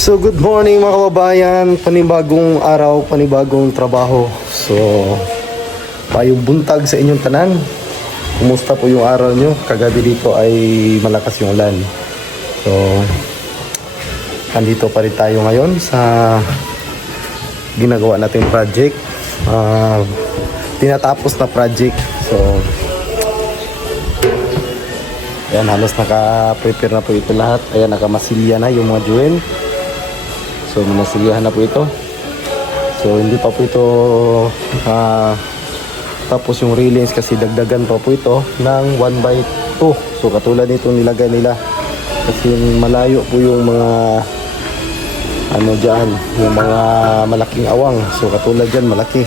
So good morning mga kababayan, panibagong araw, panibagong trabaho. So payong buntag sa inyong tanan. Kumusta po yung araw nyo? Kagabi dito ay malakas yung ulan. So andito pa rin tayo ngayon sa ginagawa nating project. Tinatapos na project. So ayan, halos naka-prepare na po ito lahat. Ayan, nakamasilya na yung mga join. So minasilyahan na po ito. So hindi pa po ito tapos yung railings kasi dagdagan pa po ito ng 1/2. So katulad nito nilagay nila kasi malayo po yung mga dyan, yung mga malaking awang. So katulad dyan malaki.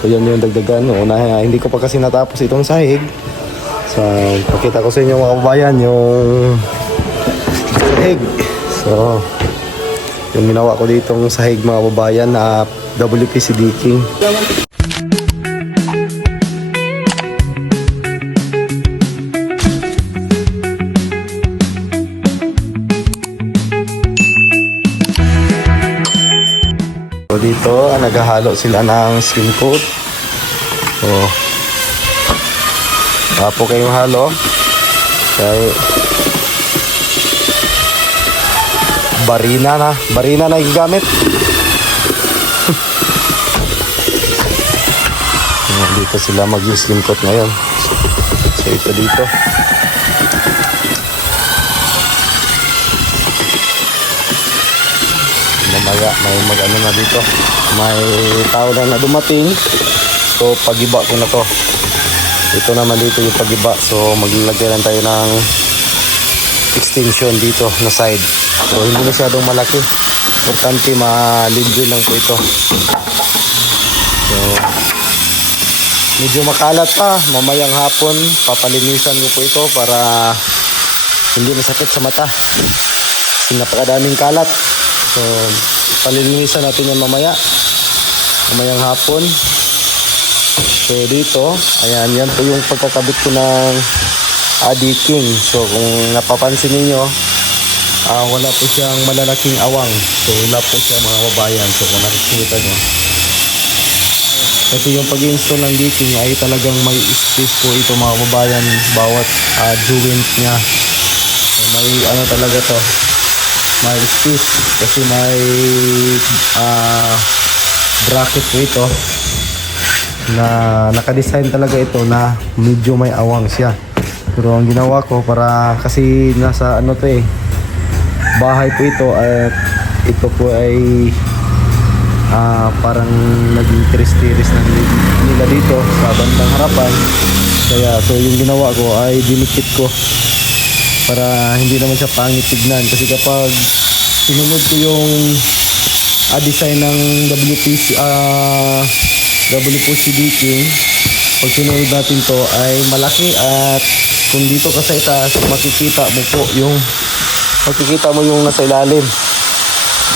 So yan yung dagdagan. Una, hindi ko pa kasi natapos itong sahig. So pakita ko sa inyo mga kababayan yung sahig. So yung ginawa ko ditong sahig mga babayan na WPC decking. So dito naghahalo sila ng skin coat. So po kayong halo. Kaya barina na yung gamit. Dito sila mag-slim coat ngayon. So ito dito. Mamaya may mag-ano na dito. May tao na dumating. So pagiba ko na to. Ito naman dito yung pagiba. So maglalagay lang tayo ng extension dito na side. So hindi masyadong malaki. Importante malibre lang po ito. So medyo makalat pa. Mamayang hapon papalinisan ko po ito para hindi masakit sa mata. Kasi napakadaming kalat. So palinisan natin yan mamayang hapon. So dito, ayan, yan po yung pagkakabit ko ng decking. So kung napapansin niyo, wala po siyang malalaking awang. So wala po siya mga kababayan. So kung nakikita nyo, kasi yung pag-install ng decking ay talagang may space po ito mga kababayan. Bawat joint nya. So may talaga to, may space. Kasi may bracket po ito na nakadesign talaga ito na medyo may awang siya. Pero ang ginawa ko para kasi nasa to bahay po ito at ito po ay parang naging tiris-tiris ng nila dito sa bandang harapan. Kaya so yung ginawa ko ay dinikit ko para hindi naman siya pangit tignan. Kasi kapag sinunod ko yung design ng WPC decking, pag sinunod natin to ay malaki at kung dito ka sa itaas makikita mo yung nasa ilalim.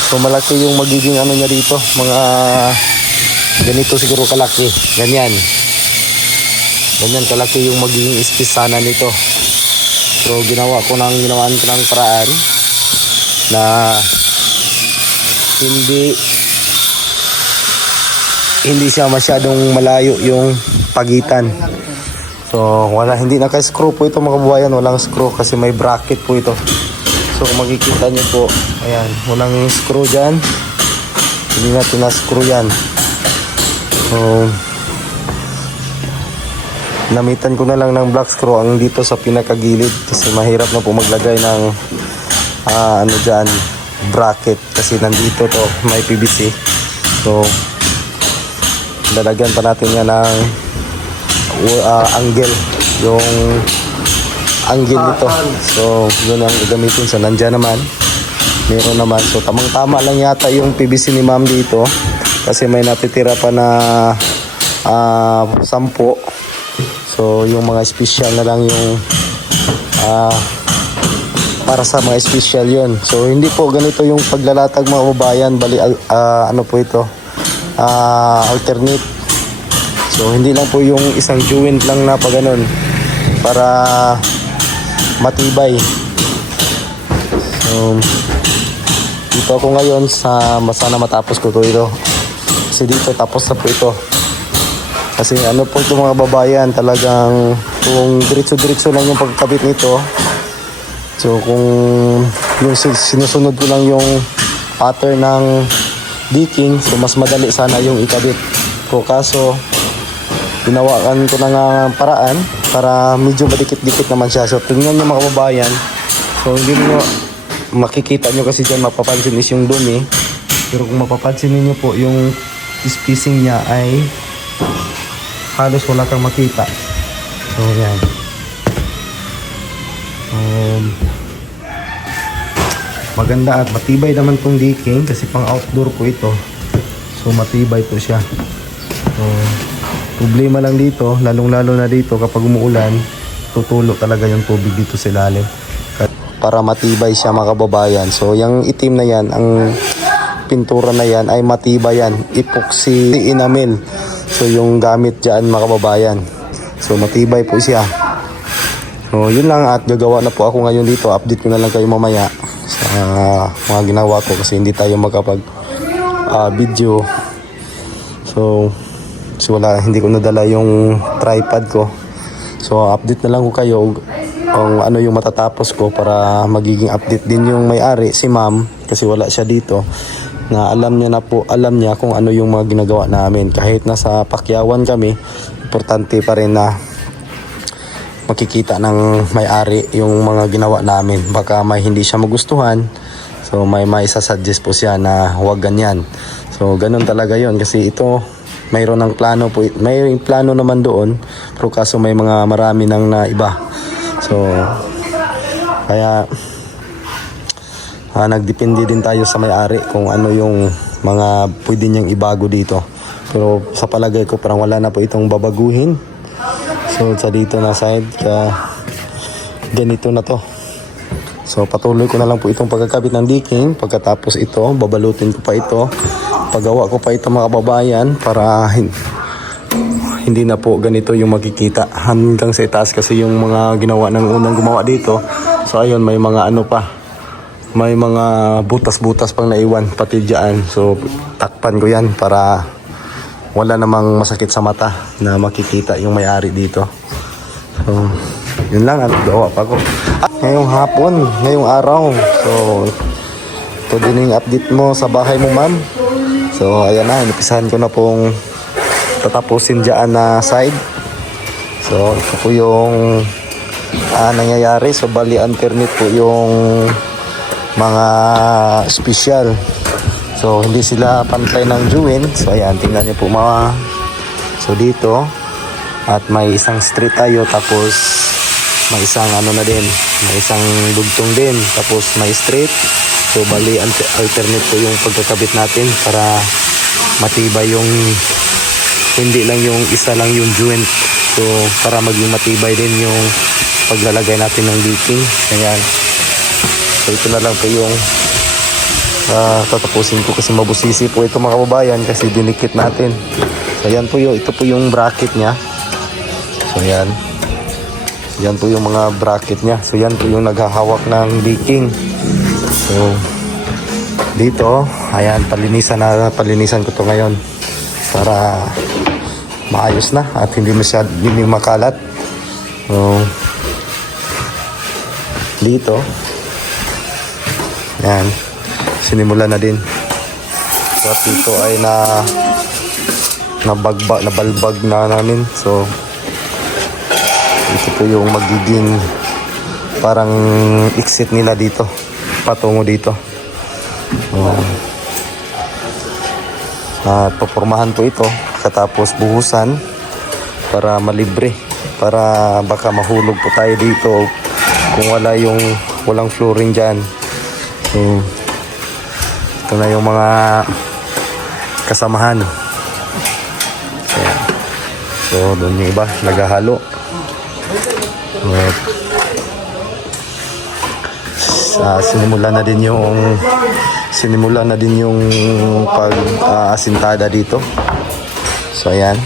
So malaki yung magiging niya dito, mga ganito siguro kalaki, ganyan kalaki yung magiging space sana nito. So ginawan ko ng paraan na hindi siya masyadong malayo yung pagitan. So hindi naka-screw po ito mga kababayan, walang screw kasi may bracket po ito. So kung makikita nyo po, ayan, walang screw dyan. Hindi natin na-screw yan. So namitan ko na lang ng black screw ang dito sa pinakagilid kasi mahirap na po maglagay ng dyan, bracket kasi nandito to, may PVC. So lalagyan pa natin yan ng angle, yung angle nito. So yun ang gagamitin. So nandyan naman, meron naman. So tamang-tama lang yata yung PVC ni ma'am dito kasi may natitira pa na 10. So yung mga special na lang yung para sa mga special yun. So hindi po ganito yung paglalatag mga kababayan, bali po ito, alternate. So hindi lang po yung isang joint lang na pa ganun para matibay. So Dito ako ngayon sa sana matapos ko ito. Kasi dito tapos na po ito. Kasi ano po ito mga babayan, talagang kung diretso-diretso lang yung pagkabit nito. So kung yung sinusunod ko lang yung pattern ng decking, so mas madali sana yung ikabit ko. Kaso ginawakan ko na nga paraan para medyo madikit-dikit naman siya. So tingnan nyo mga kababayan, so hindi nyo makikita nyo kasi dyan mapapansin is yung dumi, pero kung mapapansin niyo po yung spacing niya ay halos wala kang makita. So yan, maganda at matibay naman tong decking kasi pang outdoor po ito, so matibay po siya. So problema lang dito, lalong-lalo na dito kapag umuulan, tutulo talaga yung tubig dito sa ilalim. Para matibay siya mga kababayan. So yung itim na yan, ang pintura na yan ay matibay yan. Epoxy enamel. So yung gamit dyan mga kababayan. So matibay po siya. So yun lang at gagawa na po ako ngayon dito. Update ko na lang kayo mamaya sa mga ginawa ko kasi hindi tayo magkapag video. So hindi ko nadala yung tripod ko. So update na lang ko kayo kung ano yung matatapos ko para magiging update din yung may-ari, si ma'am, kasi wala siya dito, na alam niya kung ano yung mga ginagawa namin. Kahit nasa pakyawan kami, importante pa rin na makikita ng may-ari yung mga ginawa namin. Baka may hindi siya magustuhan, so may isasuggest po siya na huwag ganyan. So ganun talaga yon kasi ito mayroon ng plano po, may plano naman doon, pero kaso may mga marami nang na iba. So kaya nagdepende din tayo sa may-ari kung ano yung mga pwede niyang ibago dito. Pero sa palagay ko parang wala na po itong babaguhin. So sa dito na side, ganito na to. So patuloy ko na lang po itong pagkakabit ng decking. Pagkatapos ito, babalutin ko pa ito. Pagawa ko pa ito mga kababayan para hindi na po ganito yung makikita hanggang sa itaas kasi yung mga ginawa ng unang gumawa dito. So ayun, may mga ano pa, may mga butas-butas pang naiwan pati dyan. So takpan ko yan para wala namang masakit sa mata na makikita yung may-ari dito. So yun lang at gawa pa ko. Ngayong hapon, ngayong araw. So ito din yung update mo sa bahay mo, ma'am. So ayan na, inipisahan ko na pong tatapusin dyan na side. So ito po yung nangyayari. So bali alternate po yung mga special. So hindi sila pantay ng join. So ayan, tingnan niyo po mga. So dito at may isang straight tayo, tapos may isang ano na din, may isang dugtong din, tapos may straight. So bali alternate po yung pagkakabit natin para matibay yung, hindi lang yung isa lang yung joint. So para maging matibay din yung paglalagay natin ng decking. Ayan. So ito na lang po yung tatapusin ko kasi mabusisi po ito mga kababayan kasi dinikit natin. So ayan po yung, ito po yung bracket nya. So ayan. Yan po yung mga bracket nya. So yan po yung naghahawak ng decking. So dito, ayan, palinisan ko to ngayon para maayos na at hindi makalat. So dito, ayan, sinimula na din. So dito ay nabalbag na namin. So ito po yung magiging parang exit nila dito patungo dito. Pupormahan po ito katapos buhusan para malibre, para baka mahulog po tayo dito kung walang flooring dyan. So ito na yung mga kasamahan. Ayan. So doon yung iba naghahalo. Sinimula na din yung pag-asintada dito. So ayan.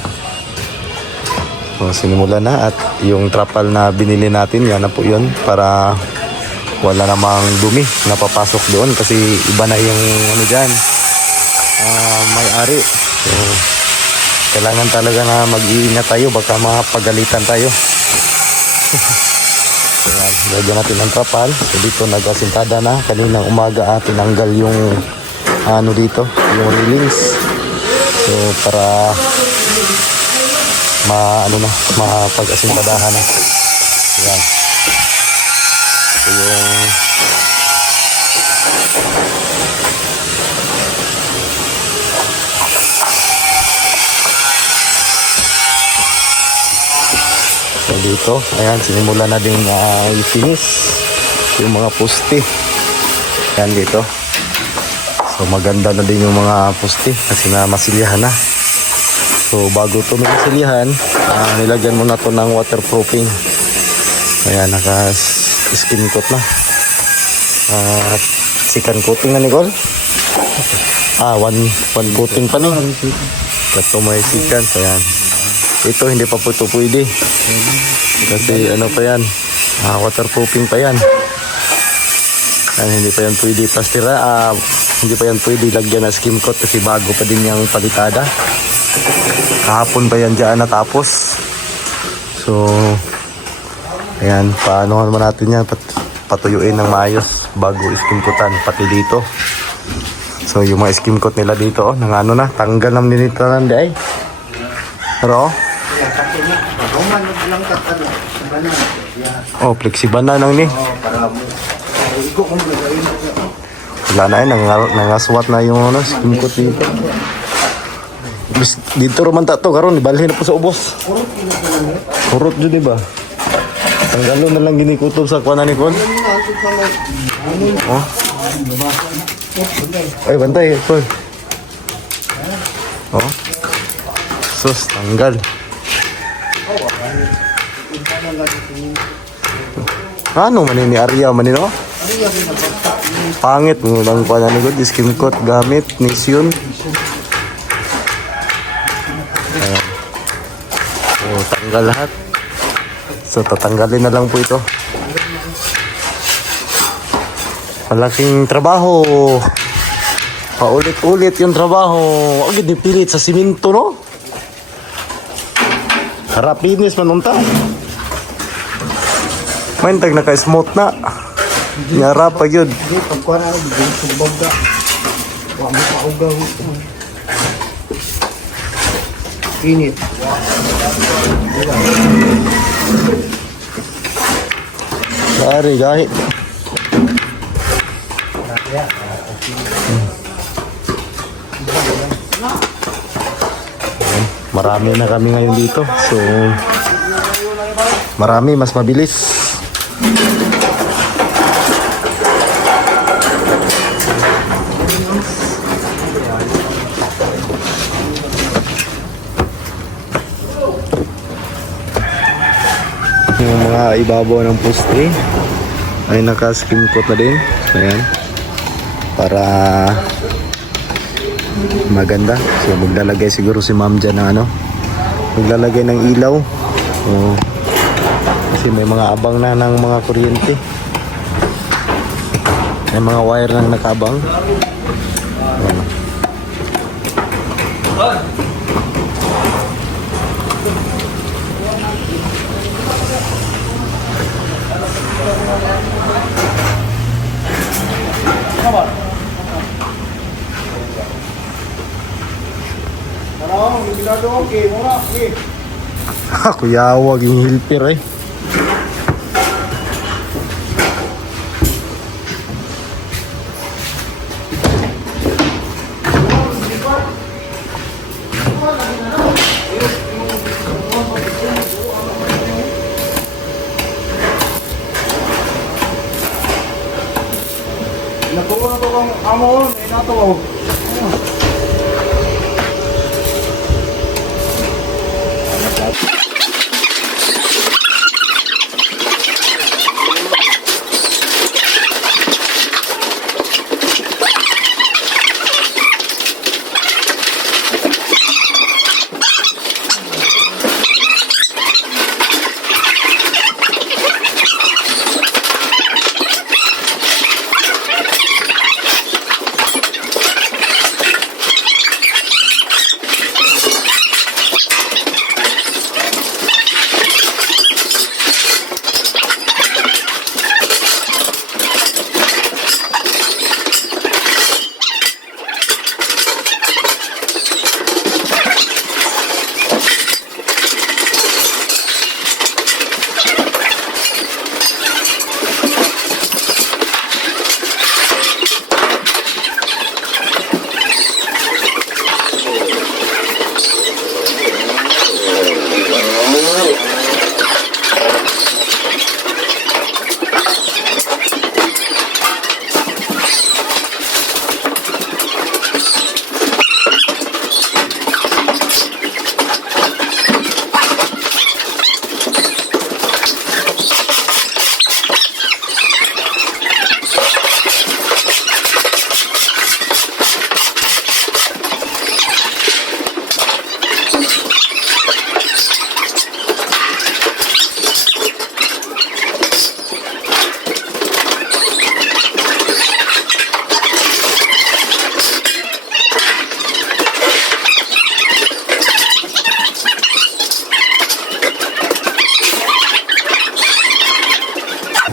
So, sinimula na at yung trapal na binili natin, yan na po yun para wala namang dumi napapasok doon kasi iba na yung ano dyan, may-ari. So kailangan talaga na mag-iingat tayo, baka mapagalitan tayo. Ayan, lagyan natin ng trapal. So dito nag-asintada na, kaninang umaga tinanggal yung ano dito, yung railings. So para mapag-asintadahan na. Ayan. So yung so dito, ayan, sinimula na din i-finish yung mga poste. Ayan dito. So maganda na din yung mga poste kasi na masilyahan na. So bago ito masilyahan, nilagyan mo na to ng waterproofing. Ayan, naka-skin coat na. Second coating na, Nicole? One coating pa na. Ito may second. Ayan. Ito hindi pa po ito pwede. Kasi ano pa yan, waterproofing pa yan. Ayan, hindi pa yan pwede plastira. Hindi pa yan pwede lagyan ng skim coat kasi bago pa din yung palitada. Kahapon pa yan dyan natapos. So ayan, paano naman natin yan patuyuin ng maayos bago skim coatan pati dito. So yung mga skim coat nila dito, ng ano na, tanggal naman din ito nandi ay. Pero flexible na nang ni. Wala na yun, nangaswat na yung ano, skim coat dito. Dito roman tato karon ibalhin na po sa ubos. Kurot jud di ba? Tanggalo na lang ginikutob sa kuana ni kon. Oh. Ay bantay kon. Oh. Sus tanggal. Ano man ni area man ni no? Pangit mo lang kuana ni kon, skim coat gamit nisyon. Tanggal lahat. So tatanggalin na lang po ito. Malaking trabaho. Paulit-ulit yung trabaho. Agad nipilit sa simento, no? Harapinis manunta. Maintag naka-smooth na. Nyara pa yun. Pagkuhan na, bigyan sumbog ka. Huwag mo paugaw. Init. Sorry, kahit. Marami na kami ngayon dito. So, marami, mas mabilis. Yung mga ibabaw ng poste ay naka-skim coat na din. Ayan. Para maganda. So maglalagay siguro si ma'am dyan ng ano, maglalagay ng ilaw. So, kasi may mga abang na ng mga kuryente. May mga wire nang nakabang. Ayan. Kuya, wag yung hilper eh. Nakuha na ito kang amo, may nato.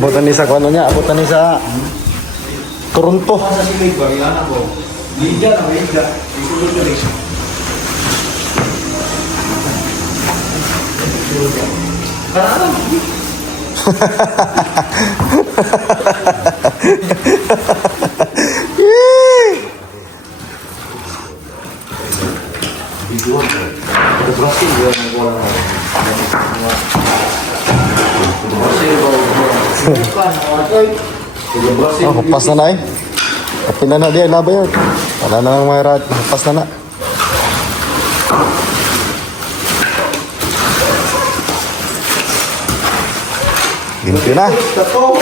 Abutan ni sa ano niya, abutan ni sa Toronto. Sa silig ba? Yan ako. Liga na, liga. Isulod na rin. Karaan. Video ko. Brazil yun ang wala na. Brazil ba? Brazil. Oh, kupas na na eh. Kapin na na diyan, laba yun. Wala na lang mga rat. Kupas na na. Ginto na. Tato.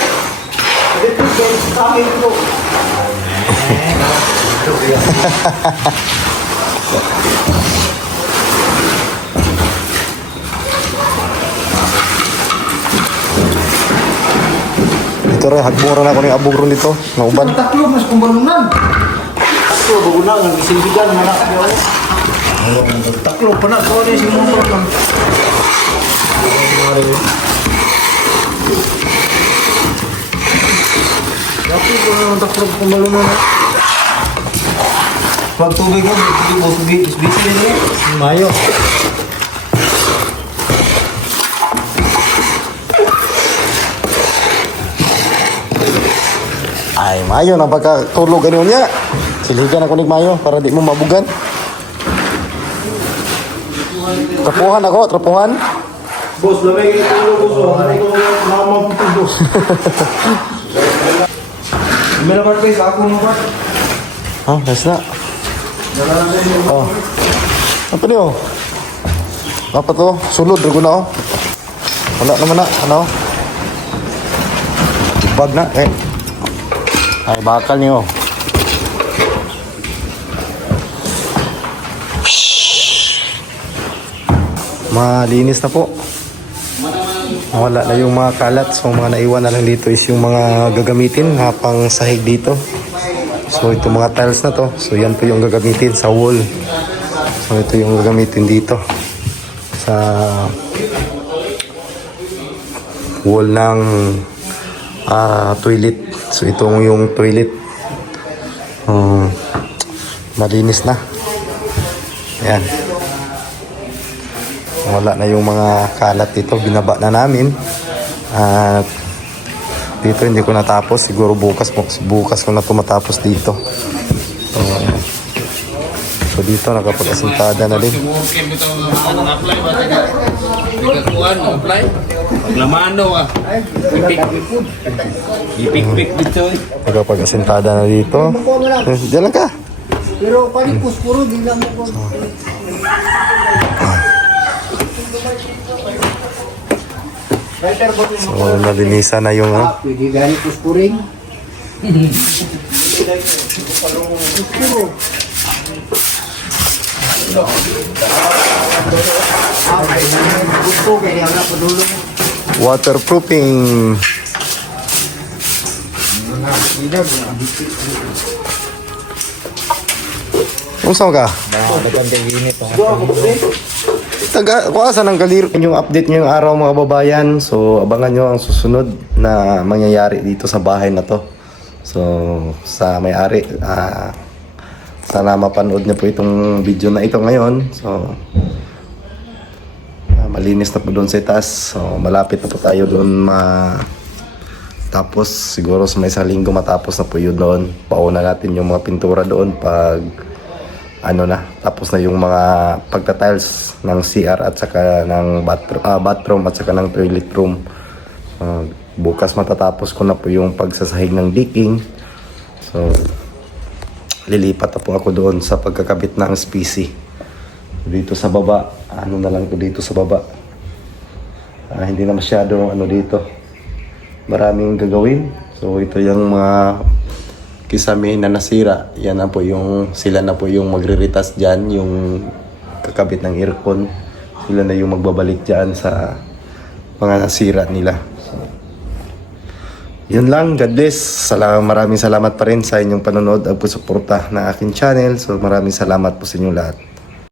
Ito guys, kami ito. Dito rin, hagbura na ako ng abugron dito. Nauban. Taklo mas kumbalunan. Taklo bagunan ang isindigan mana yo. Taklo pa na ko ni si mo lang. Tapi ko na taklo kumbalunan. Pag tubig mo, tubig mo, busy ni. Mayo. Ay, mayo na pagkatulog ganun niya. Siligan ako ni mayo para di mo mabugan. Trapuhan ako, trapuhan. Boss, lamay kayo tulog boss. Ano ko mamamputin boss. Meron ba guys ako mo ba? Oh, nice na. Oh. Apa niyo? Apa to? Sulod rago na oh. Wala naman na, ano? Bag na eh. Ay, bakal niyo. Malinis na po. Wala na yung mga kalat. So, mga naiwan na lang dito is yung mga gagamitin pang sahig dito. So, ito mga tiles na to. So, yan po yung gagamitin sa wall. So, ito yung gagamitin dito. Sa wall ng toilet. So, ito yung toilet. Malinis na. Ayan. Wala na yung mga kalat dito. Binaba na namin. At dito hindi ko natapos. Siguro bukas ko na tumatapos dito. So, ayan. So dito nakapag-asintada na din. apply ba taga kuan apply paglamano ah ipik-pik dito Nakapag-asintada na dito. Diyan lang ka. Pero palipos puro di lang mo. So nalinisan na yung Pwede gani puspuring. Gusto kaya wala pa dulo. waterproofing. Unsa ka? Taga, kuasa ng galir yung update ngayong araw mga babayan. So abangan nyo ang susunod na mangyayari dito sa bahay na to. So sa may-ari, sana mapanood niyo po itong video na ito ngayon. So malinis na po doon sa itaas. So malapit na po tayo doon tapos siguro sa may isang linggo matapos na po yun doon. Pauna natin yung mga pintura doon pag tapos na yung mga pagta-tiles ng CR at saka ng bathroom at saka ng toilet room. Bukas matatapos ko na po yung pagsasahig ng decking. So lilipat na po ako doon sa pagkakabit ng SPC. Dito sa baba, na lang po dito sa baba. Hindi na masyado dito. Maraming gagawin. So ito yung mga kisame na nasira. Yan na po sila na po yung magre-retas dyan, yung kakabit ng aircon. Sila na yung magbabalik dyan sa mga nasira nila. So, yun lang, God bless. Maraming salamat pa rin sa inyong panonood at suporta ng aking channel. So maraming salamat po sa inyong lahat.